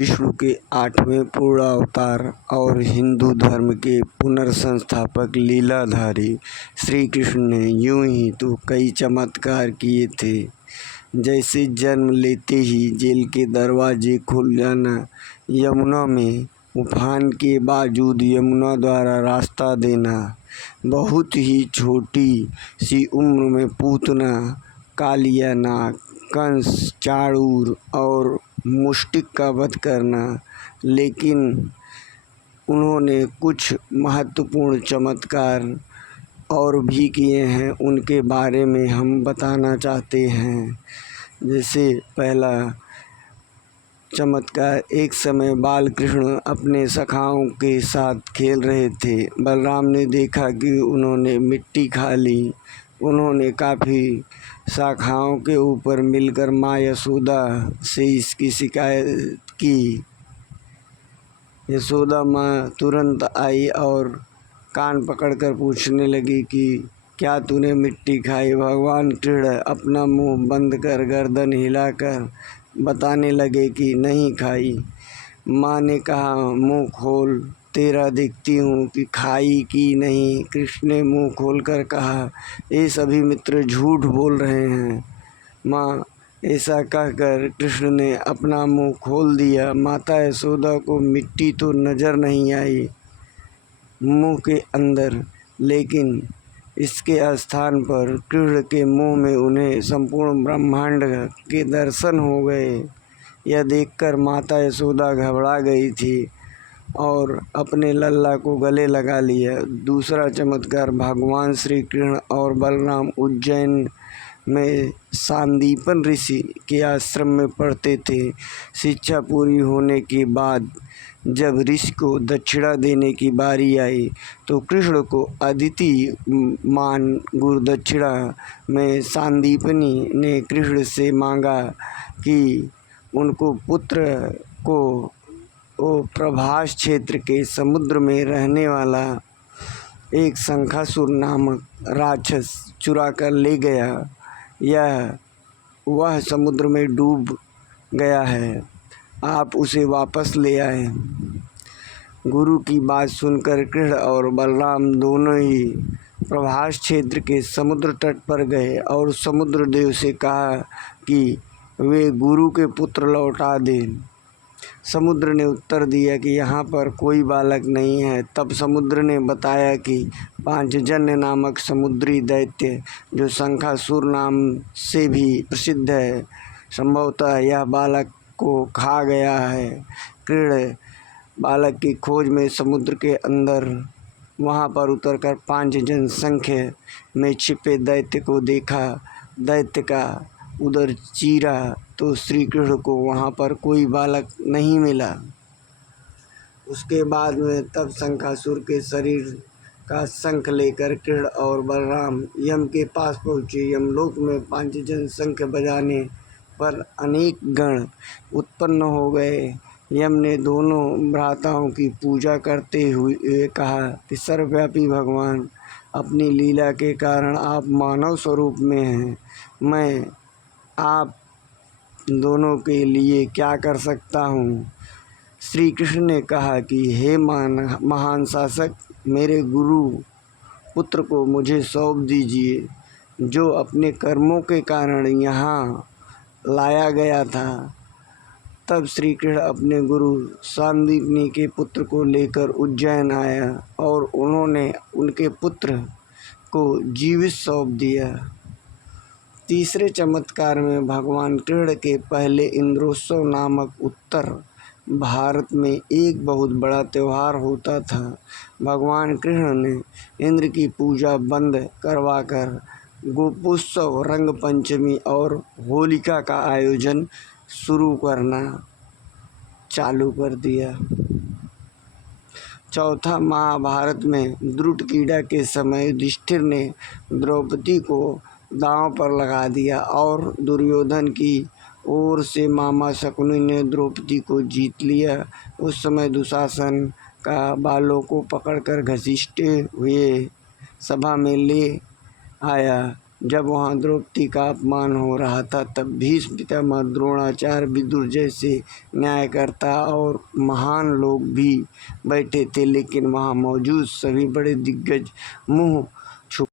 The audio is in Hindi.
विष्णु के 8वें पूर्ण अवतार और हिंदू धर्म के पुनर्संस्थापक लीलाधारी श्री कृष्ण ने यूं ही तो कई चमत्कार किए थे। जैसे जन्म लेते ही जेल के दरवाजे खुल जाना, यमुना में उफान के बावजूद यमुना द्वारा रास्ता देना, बहुत ही छोटी सी उम्र में पूतना, कालिया नाग, कंस, चाणूर और मुष्टिक का वध करना। लेकिन उन्होंने कुछ महत्वपूर्ण चमत्कार और भी किए हैं, उनके बारे में हम बताना चाहते हैं। जैसे पहला चमत्कार, एक समय बाल कृष्ण अपने सखाओं के साथ खेल रहे थे। बलराम ने देखा कि उन्होंने मिट्टी खा ली। उन्होंने काफ़ी शाखाओं के ऊपर मिलकर माँ यशोदा से इसकी शिकायत की। यशोदा माँ तुरंत आई और कान पकड़कर पूछने लगी कि क्या तूने मिट्टी खाई। भगवान कृष्ण अपना मुंह बंद कर गर्दन हिलाकर बताने लगे कि नहीं खाई। माँ ने कहा, मुंह खोल, तेरा देखती हूँ कि खाई कि नहीं। कृष्ण ने मुंह खोलकर कहा, ये सभी मित्र झूठ बोल रहे हैं। माँ, ऐसा कहकर कृष्ण ने अपना मुंह खोल दिया। माता यशोदा को मिट्टी तो नजर नहीं आई मुंह के अंदर, लेकिन इसके स्थान पर कृष्ण के मुंह में उन्हें संपूर्ण ब्रह्मांड के दर्शन हो गए। यह देखकर माता यशोदा घबरा गई थी और अपने लल्ला को गले लगा लिया। दूसरा चमत्कार, भगवान श्री कृष्ण और बलराम उज्जैन में सांदीपन ऋषि के आश्रम में पढ़ते थे। शिक्षा पूरी होने के बाद जब ऋषि को दक्षिणा देने की बारी आई तो कृष्ण को अदिति मान गुरु दक्षिणा में सांदीपनी ने कृष्ण से मांगा कि उनको पुत्र को वो प्रभास क्षेत्र के समुद्र में रहने वाला एक शंखासुर नामक राक्षस चुरा कर ले गया। वह समुद्र में डूब गया है, आप उसे वापस ले आए। गुरु की बात सुनकर कृष्ण और बलराम दोनों ही प्रभास क्षेत्र के समुद्र तट पर गए और समुद्र देव से कहा कि वे गुरु के पुत्र लौटा दें। समुद्र ने उत्तर दिया कि यहाँ पर कोई बालक नहीं है। तब समुद्र ने बताया कि पांचजन्य नामक समुद्री दैत्य, जो शंखासुर नाम से भी प्रसिद्ध है, संभवतः यह बालक को खा गया है। कृष्ण बालक की खोज में समुद्र के अंदर वहाँ पर उतरकर पांचजन संख्य में छिपे दैत्य को देखा। दैत्य का उधर चीरा तो श्री कृष्ण को वहाँ पर कोई बालक नहीं मिला। उसके बाद में तब शंखासुर के शरीर का शंख लेकर कृष्ण और बलराम यम के पास पहुँचे। यमलोक में पांचजन शंख बजाने पर अनेक गण उत्पन्न हो गए। यम ने दोनों भ्राताओं की पूजा करते हुए कहा कि सर्वव्यापी भगवान, अपनी लीला के कारण आप मानव स्वरूप में हैं। मैं आप दोनों के लिए क्या कर सकता हूँ। श्री कृष्ण ने कहा कि हे महान शासक, मेरे गुरु पुत्र को मुझे सौंप दीजिए, जो अपने कर्मों के कारण यहाँ लाया गया था। तब श्री कृष्ण अपने गुरु सांदीपनी के पुत्र को लेकर उज्जैन आया और उन्होंने उनके पुत्र को जीवित सौंप दिया। तीसरे चमत्कार में भगवान कृष्ण के पहले इंद्रोत्सव नामक उत्तर भारत में एक बहुत बड़ा त्यौहार होता था। भगवान कृष्ण ने इंद्र की पूजा बंद करवाकर गोपोत्सव, रंग पंचमी और होलिका का आयोजन शुरू करना चालू कर दिया। चौथा, महाभारत में द्रुटक्रीड़ा के समय युधिष्ठिर ने द्रौपदी को दांव पर लगा दिया और दुर्योधन की ओर से मामा शकुनि ने द्रौपदी को जीत लिया। उस समय दुशासन का बालों को पकड़कर घसीटते हुए सभा में ले आया। जब वहाँ द्रौपदी का अपमान हो रहा था तब भीष्म पितामह, द्रोणाचार्य, विदुर जैसे न्यायकर्ता और महान लोग भी बैठे थे, लेकिन वहाँ मौजूद सभी बड़े दिग्गज मुँह